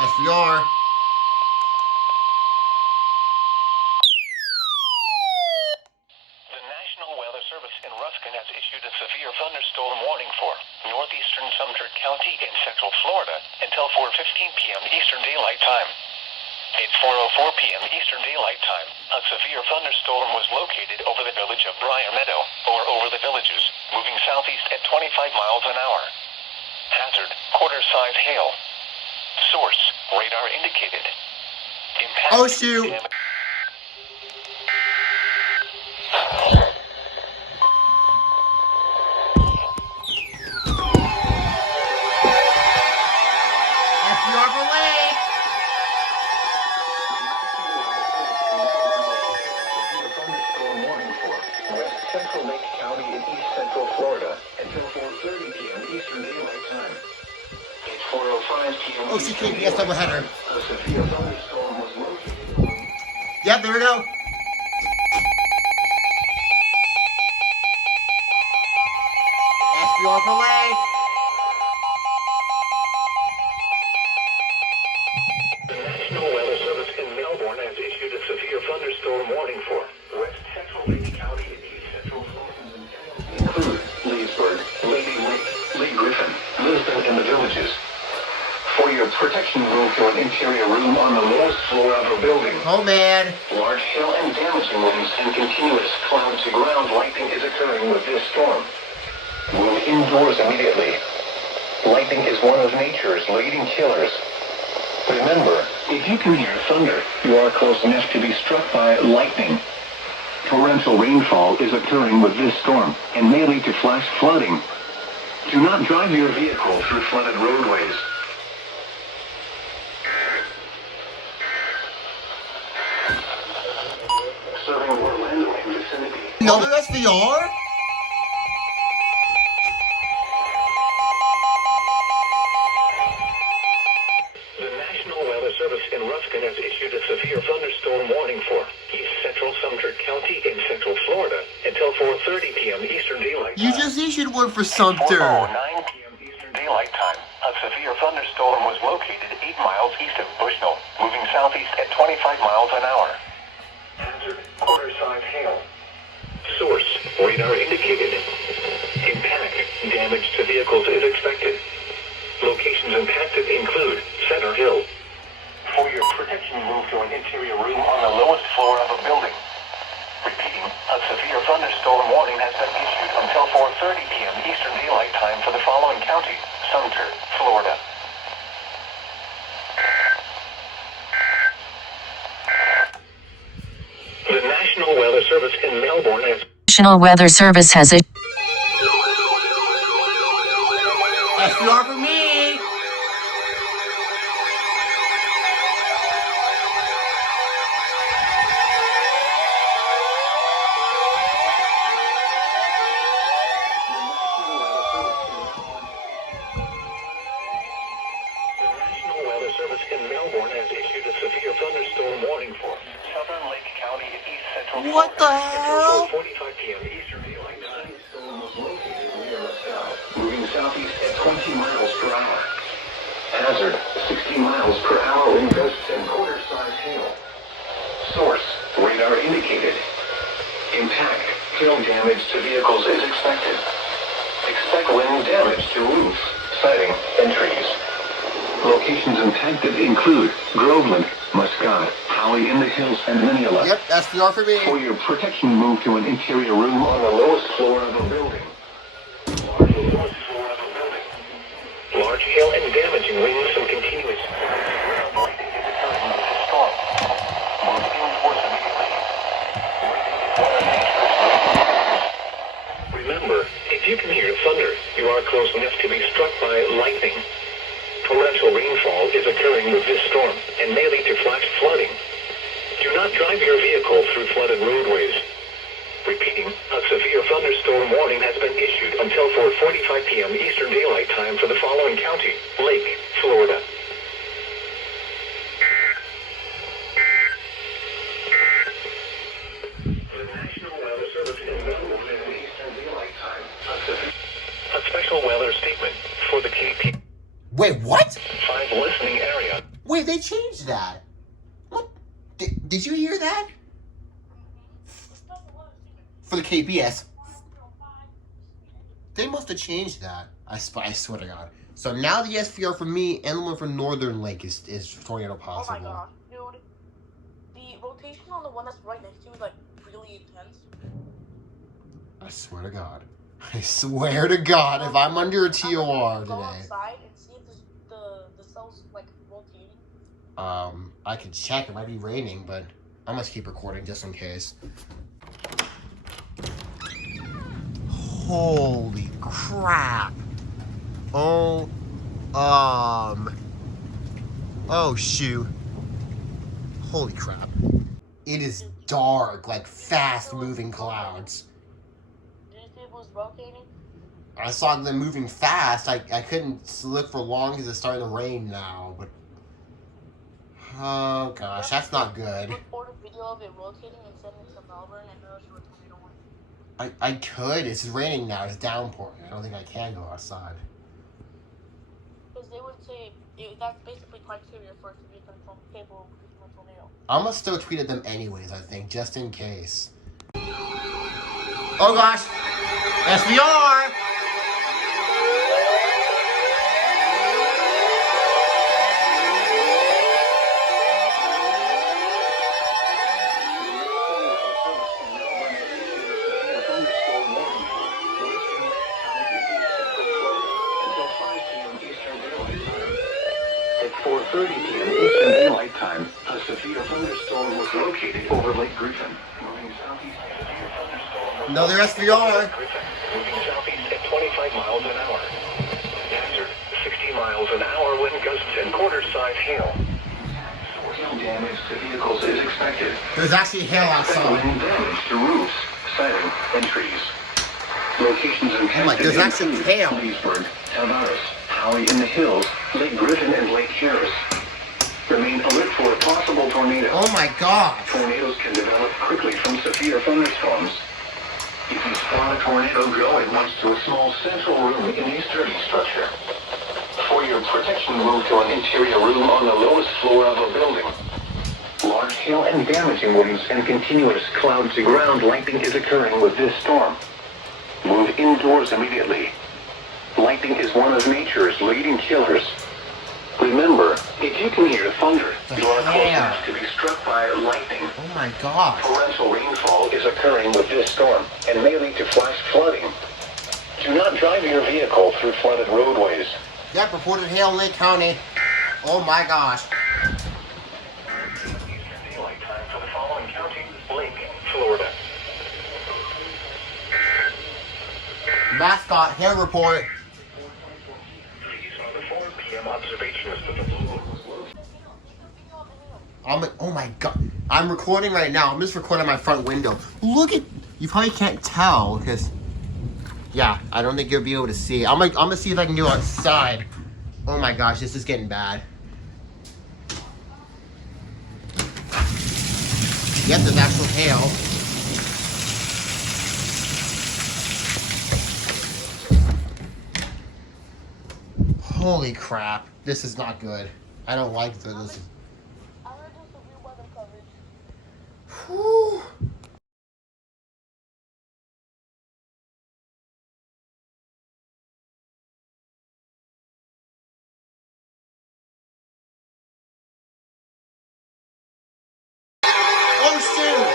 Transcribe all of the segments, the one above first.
SVR. The National Weather Service in Ruskin has issued a severe thunderstorm warning for northeastern Sumter County in central Florida until 4:15 p.m. Eastern Daylight Time. At 4:04 p.m. Eastern Daylight Time, a severe thunderstorm was located over the village of Briar Meadow, or over the villages, moving southeast at 25 miles an hour. Hazard, quarter-size hail. Source, radar indicated. Impact. Oh, shoot. SVR for Lake. Thunderstorm warning for West Central Lake County in East Central Florida until 4:30 p.m. Eastern Daylight Time. At 4:05 p.m. Oh, she can't get double header. A severe thunderstorm was located. Yep, there we go. SVR for Lake. The National Weather Service in Melbourne has issued a severe thunderstorm warning for West Central Lake County and East Central Florida. Include Leesburg, Lady Lake, Lee Griffin, Lisbon, and the villages. For your protection, move to an interior room on the lowest floor of a building. Oh, man. Large hail and damaging winds and continuous cloud-to-ground lightning is occurring with this storm. Move indoors immediately. Lightning is one of nature's leading killers. Remember, if you can hear thunder, you are close enough to be struck by lightning. Torrential rainfall is occurring with this storm and may lead to flash flooding. Do not drive your vehicle through flooded roadways. Serving Orlando and vicinity. Another SVR? The National Weather Service in Ruskin has issued a severe thunderstorm warning for East Central Sumter County in Central Florida until 4:30 p.m. Eastern Daylight Time. You just issued one for At Sumter. 4:09 p.m. Eastern Daylight Time, a severe thunderstorm was located 8 miles east of Bushnell, moving southeast at 25 miles an hour. Hazard, quarter-size hail. Source, radar indicated. Impact, damage to vehicles is expected. Locations impacted include Center Hill. For your protection, move to an interior room on the lowest floor of a building. Repeating, a severe thunderstorm warning has been issued until 4:30 p.m. Eastern Daylight Time for the following county: Sumter, Florida. The National Weather Service in Melbourne has National Weather Service has issued SVR for me. The National Weather Service in Melbourne has issued a severe thunderstorm warning for Southern Lake County in East Central Florida. What the hell? Until 4:45 p.m. Eastern Daylight Time. The storm was located near LaSalle, moving southeast at 20 miles per hour. Hazard, 60 miles per hour wind gusts and quarter-size hail. Source, radar indicated. Impact, hail damage to vehicles is expected. Expect wind damage to roofs, siding, and trees. Locations impacted include Groveland, Muscat, Howey in the Hills, and Mineola. Yep, SVR for For me. your protection, move to an interior room on the lowest floor of a building. Lowest floor of a building. Large hail and damaging winds and continuous lightning is occurring with this storm. Move indoors immediately. Remember, if you can hear thunder, you are close enough to be struck by lightning. Torrential rainfall is occurring occurring with this storm and may lead to flash flooding. Do not drive your vehicle through flooded roadways. Repeating, a severe thunderstorm warning has been issued until 4:45 p.m. Eastern Daylight Time for the following county: Lake, Florida. The National Weather Service is known in Eastern Daylight Time. A special weather statement for the KP. Wait, what? 5 listening area. Wait, they changed that. What? Did you hear that? For the KPS. They must have changed that. I swear to God. So now the SVR for me and the one for Northern Lake is tornado possible. Oh my gosh, dude. The rotation on the one that's right next to you is like really intense. I swear to God. I swear to God, if I'm under a TOR Go today. outside and see if the cell's like rotating. I can check. It might be raining, but I must keep recording just in case. Holy crap. Oh, oh shoot. Holy crap. It is dark, like fast moving clouds. Did you see it was rotating? I saw them moving fast. I couldn't look for long because it's starting to rain now, but oh gosh, that's not good. Record a video of it rotating and send it to Melbourne and know she would tell me to win. I could. It's raining now. It's downpouring. I don't think I can go outside. Because they would say that's basically criteria for it to be capable of producing a tornado. I'm gonna still tweet at them anyways, I think, just in case. Oh gosh! SVR! At 4:30 p.m. Eastern Daylight Time, a severe thunderstorm was located over Lake Griffin. Moving southeast, severe thunderstorm. Another SVR! Griffin, moving southeast at 25 miles an hour. Hazard, 60 miles an hour wind gusts and quarter-size hail. Hail damage to vehicles is expected. There's actually hail outside. Wind damage to roofs, siding, and trees. Locations impacted there's actually include hail. Leesburg, Tavares, Howie in the Hills, Lake Griffin, and Lake Harris. Remain alert for a possible tornado. Oh my god! Tornadoes can develop quickly from severe thunderstorms. If you spot a tornado, go at once to a small central room in a sturdy structure. For your protection, move to an interior room on the lowest floor of a building. Large hail and damaging winds and continuous cloud-to-ground lightning is occurring with this storm. Move indoors immediately. Lightning is one of nature's leading killers. Remember, if you can hear thunder, you are close enough to be struck by lightning. Oh my god! Torrential rainfall is occurring with this storm and may lead to flash flooding. Do not drive your vehicle through flooded roadways. Yep, reported hail in Lake County. Oh my gosh. Eastern Daylight Time for the following county: Lake, Florida. Mascot, hail report. These are the 4 p.m. observations for the blue. Oh my god. I'm recording right now. I'm just recording my front window. Look at, you probably can't tell because, yeah, I don't think you'll be able to see. I'm gonna see if I can go outside. Oh my gosh, this is getting bad. Yep, there's actual hail. Holy crap. This is not good. I don't like this. I'm gonna do severe weather coverage. Whew. Oh shoot!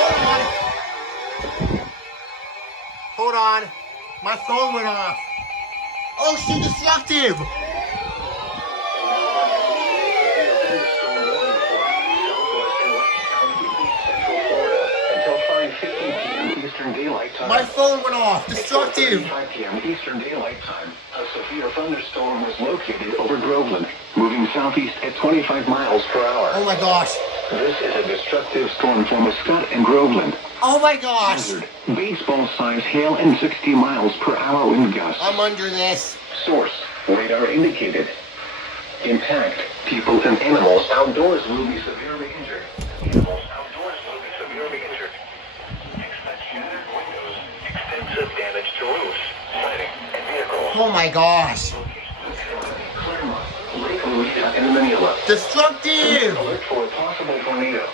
Hold on. Hold on. My phone went off. Oh shoot, destructive! Eastern Daylight Time. My phone went off. Destructive. 5 p.m. Eastern Daylight Time. A severe thunderstorm was located over Groveland. moving southeast at 25 miles per hour. Oh my gosh. This is a destructive storm from Scott and Groveland. Oh my gosh. Hazard, baseball-sized hail and 60 miles per hour wind gusts. I'm under this. Source, radar indicated. Impact, people and animals outdoors will be severely injured. Animals outdoors will be severely injured. Expect shattered windows, extensive damage to roofs, siding, and vehicles. Oh my gosh. Lake Louisa and Manila. Destructive. Alert for a possible tornado.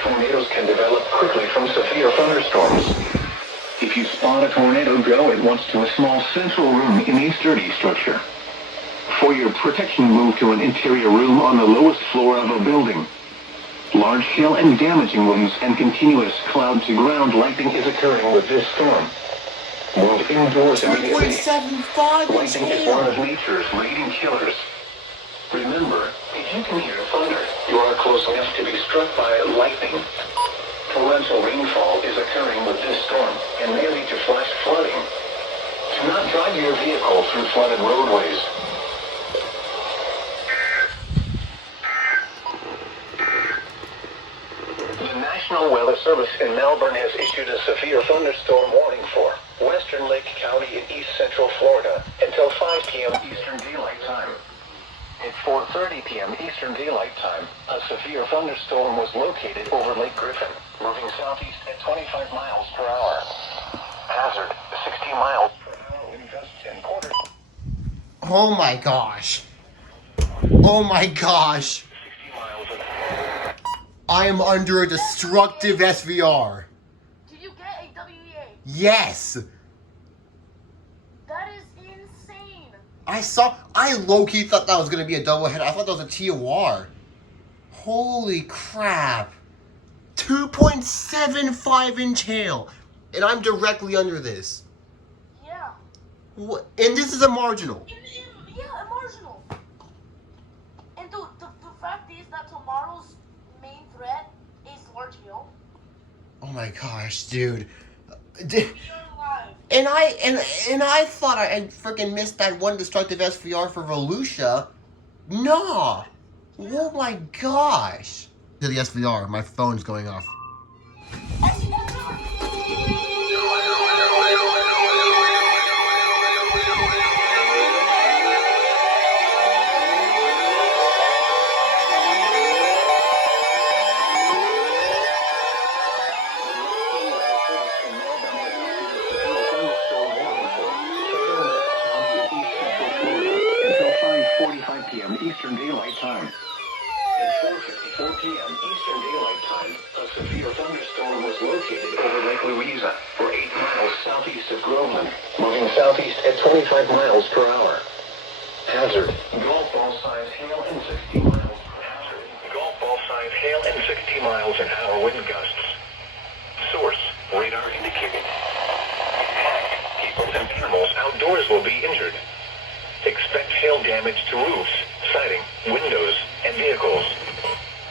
Tornadoes can develop quickly from severe thunderstorms. If you spot a tornado, go at once to a small central room in a sturdy structure. For your protection, move to an interior room on the lowest floor of a building. Large hail and damaging winds and continuous cloud-to-ground lightning is occurring with this storm. Move indoors immediately. 2.75 inch Lightning is one of hail. nature's leading killers. Remember, if you can hear thunder, you are close enough to be struck by lightning. Torrential rainfall is occurring with this storm and may lead to flash flooding. Do not drive your vehicle through flooded roadways. The National Weather Service in Melbourne has issued a severe thunderstorm warning for Western Lake County in East Central Florida until 5 p.m. Eastern Daylight Time. At 4:30 p.m. Eastern Daylight Time, a severe thunderstorm was located over Lake Griffin, moving southeast at 25 miles per hour. Hazard, 60 miles per hour wind gusts and quarter. Oh my gosh. Oh my gosh. 60 miles an hour. I am under a destructive SVR. Did you get a WEA? Yes. That is insane. I low-key thought that was going to be a double hit. I thought that was a TOR. Holy crap. 2.75 inch hail. And I'm directly under this. Yeah. What? And this is a marginal. Yeah, a marginal. And the fact is that tomorrow's main threat is large hail. Oh my gosh, dude. We are live. And I thought I had freaking missed that one destructive SVR for Volusia. No. Oh my gosh. To the SVR, my phone's going off. Until 5:45 p.m. Eastern Daylight Time. At 4:54 p.m. Eastern Daylight Time, a severe thunderstorm was located over Lake Louisa, or 8 miles southeast of Groveland, moving southeast at 25 miles per hour. Hazard, golf ball-sized hail and 60 miles per hour. Golf ball-sized hail and 60 miles an hour wind gusts. Source, radar indicated. People and animals outdoors will be injured. Expect hail damage to roofs, siding, windows, and vehicles.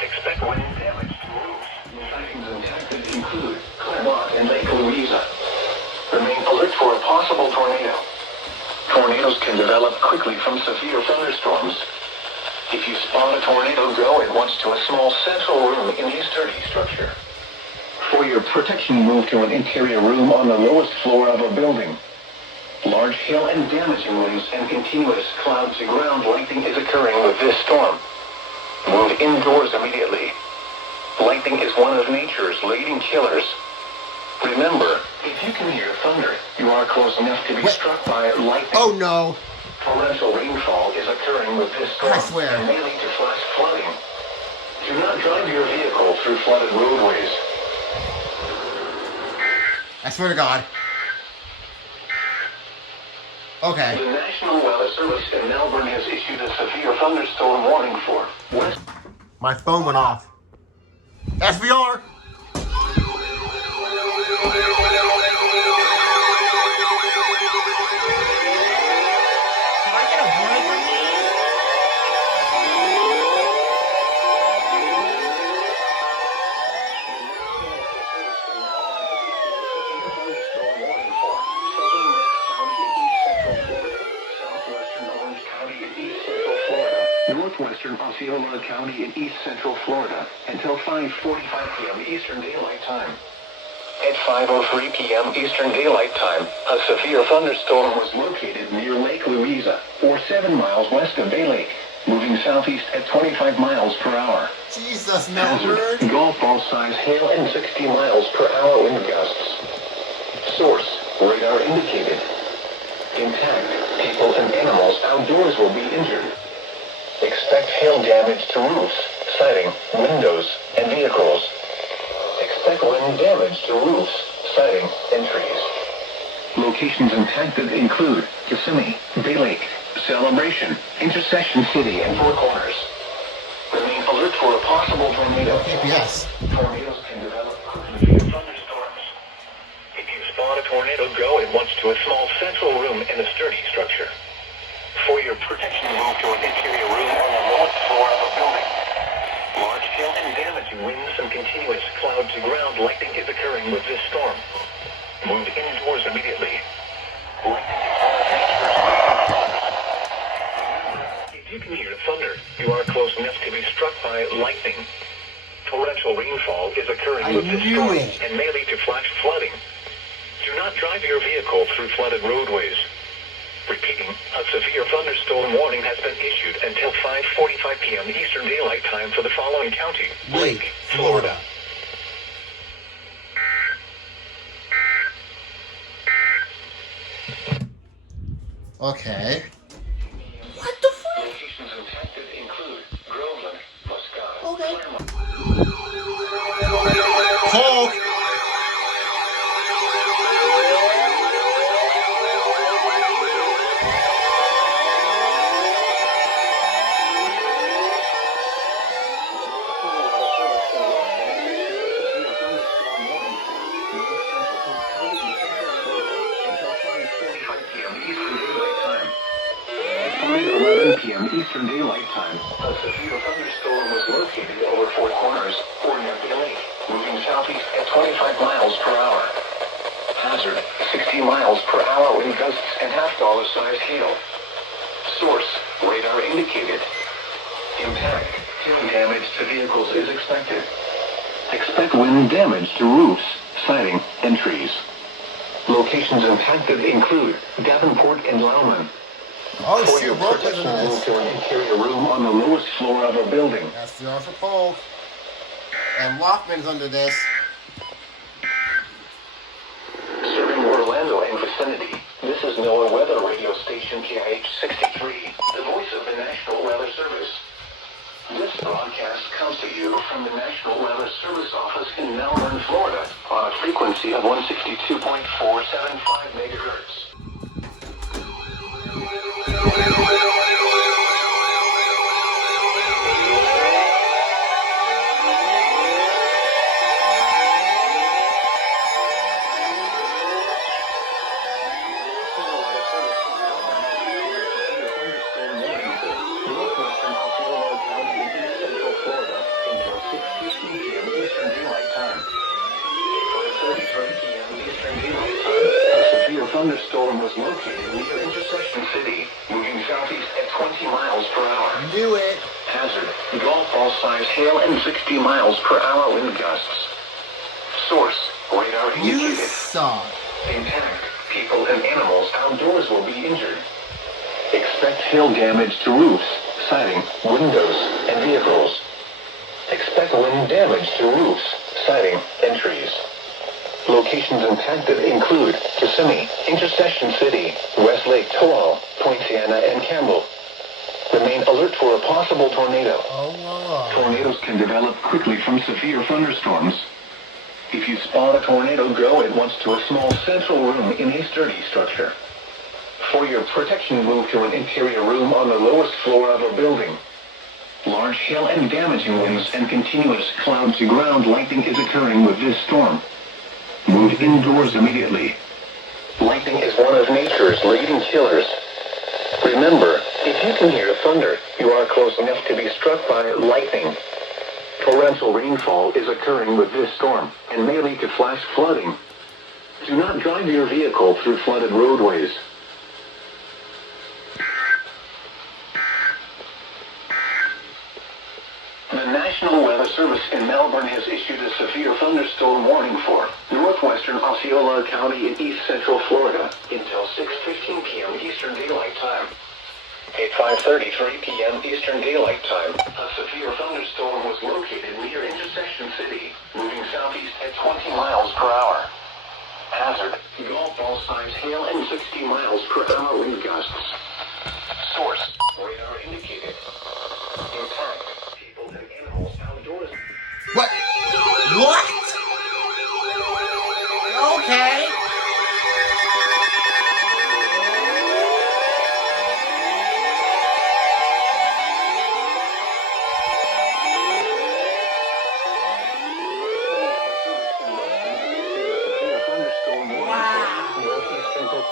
Expect wind damage to roofs. Sightings and tactics include Claremont and Lake Louisa. Remain alert for a possible tornado. Tornadoes can develop quickly from severe thunderstorms. If you spot a tornado, go at once to a small central room in a sturdy structure. For your protection, move to an interior room on the lowest floor of a building. Large hail and damaging winds and continuous cloud-to-ground lightning is occurring with this storm. Move indoors immediately. Lightning is one of nature's leading killers. Remember, if you can hear thunder, you are close enough to be struck by lightning. Oh no. Torrential rainfall is occurring with this storm. I swear. And may lead to flash flooding. Do not drive your vehicle through flooded roadways. I swear to God. Okay. The National Weather Service in Melbourne has issued a severe thunderstorm warning for West. My phone went off. SVR. Can I get a break on these? Osceola County in east central Florida until 5:45 p.m. Eastern Daylight Time. At 5:03 p.m. Eastern Daylight Time, a severe thunderstorm was located near Lake Louisa, or 7 miles west of Bay Lake, moving southeast at 25 miles per hour. Jesus, Hazard, Melbourne. golf ball size hail and 60 miles per hour wind gusts. Source, radar indicated. Intact, people and animals outdoors will be injured. Expect hail damage to roofs, siding, windows, and vehicles. Expect wind damage to roofs, siding, and trees. Locations impacted include Kissimmee, Bay Lake, Celebration, Intersection City, and Four Corners. Remain alert for a possible tornado. GPS. Tornadoes can develop quickly via thunderstorms. If you spot a tornado, go at once to a small central room in a sturdy structure. For your protection, move to an interior room on the lowest floor of a building. Large hail and damaging winds and continuous cloud-to-ground lightning is occurring with this storm. Move indoors immediately. If you can hear thunder, you are close enough to be struck by lightning. Torrential rainfall is occurring with this storm and may lead to flash flooding. Do not drive your vehicle through flooded roadways. Repeating, a severe thunderstorm warning has been issued until 5:45 p.m. Eastern Daylight Time for the following county: Lake, Florida. Okay. What the fuck? Locations impacted include Groveland, Muscat, Okay. Claremont. Hulk. Eastern Daylight Time, a severe thunderstorm was located over Four Corners, or near Bay Lake, moving southeast at 25 miles per hour. Hazard, 60 miles per hour wind gusts and half-dollar size hail. Source, radar indicated. Impact, hail damage to vehicles is expected. Expect wind damage to roofs, siding, and trees. Locations impacted include Davenport and Lauman. Oh, For shoot, your Roke is protection, in move this. to an interior room on the lowest floor of a building. That's the R for Polk. And Lockman's under this. Serving Orlando and vicinity, this is NOAA Weather Radio Station KIH-63, the voice of the National Weather Service. This broadcast comes to you from the National Weather Service office in Melbourne, Florida, on a frequency of 162.475 megahertz. Northwestern Osceola County in east central Florida until 6:15 p.m. Eastern Daylight Time. 5:33 p.m. Eastern Daylight Time, a severe thunderstorm was located near Intersection City, moving southeast at 20 miles per hour. Knew it. Hazard, golf ball size hail and 60 miles per hour wind gusts. Source, radar You indicated. suck. Intact, people and animals outdoors will be injured. Expect hail damage to roofs, siding, windows, and vehicles. Expect wind damage to roofs, siding, and trees. Locations impacted include Kissimmee, Intersection City, Westlake, Toal, Poinciana, and Campbell. Remain alert for a possible tornado. Oh, wow. Tornadoes can develop quickly from severe thunderstorms. If you spot a tornado, go at once to a small central room in a sturdy structure. For your protection, move to an interior room on the lowest floor of a building. Large hail and damaging winds and continuous cloud-to-ground lightning is occurring with this storm. Move indoors immediately. Lightning is one of nature's leading killers. Remember, if you can hear thunder, you are close enough to be struck by lightning. Torrential rainfall is occurring with this storm and may lead to flash flooding. Do not drive your vehicle through flooded roadways. National Weather Service in Melbourne has issued a severe thunderstorm warning for northwestern Osceola County in east central Florida until 6:15 p.m. Eastern Daylight Time. At 5:33 p.m. Eastern Daylight Time, a severe thunderstorm was located near Intersection City, moving southeast at 20 miles per hour. Hazard: golf ball size hail and 60 miles per hour wind gusts. Source: radar indicated. Impact: people and animals outdoors. What? What? Okay.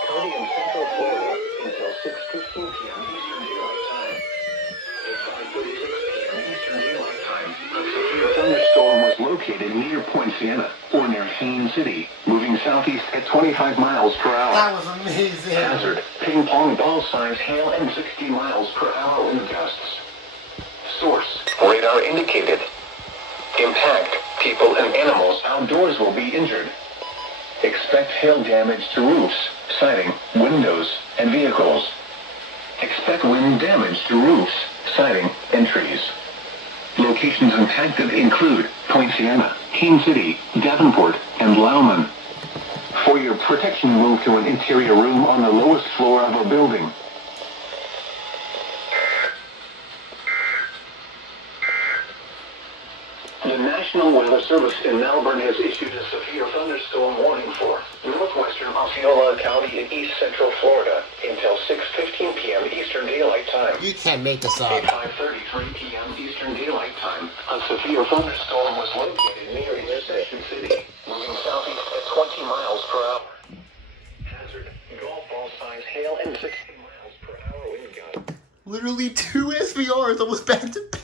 County in central Florida until 6:15 p.m. Eastern Daylight Time. At 5:36 p.m. Eastern Daylight Time, a severe thunderstorm was located near Point Siena, or near Haines City, moving southeast at 25 miles per hour. That was amazing. Hazard: ping pong ball size hail and 60 miles per hour wind gusts. Source: radar indicated. Impact: people and animals outdoors will be injured. Expect hail damage to roofs, siding, windows, and vehicles. Expect wind damage to roofs, siding, and trees. Locations impacted include Point Siena, Haines City, Davenport, and Lauman. For your protection, move to an interior room on the lowest floor of a building. The National Weather Service in Melbourne has issued a severe thunderstorm warning for northwestern Osceola County in east central Florida until 6:15 p.m. Eastern Daylight Time. You can't make this At up. 5:33 p.m. Eastern Daylight Time, a severe thunderstorm was located near Intersection City, moving southeast at 20 miles per hour. Hazard: golf ball size hail and 60 miles per hour wind gusts. Literally 2 SVRs almost back to back.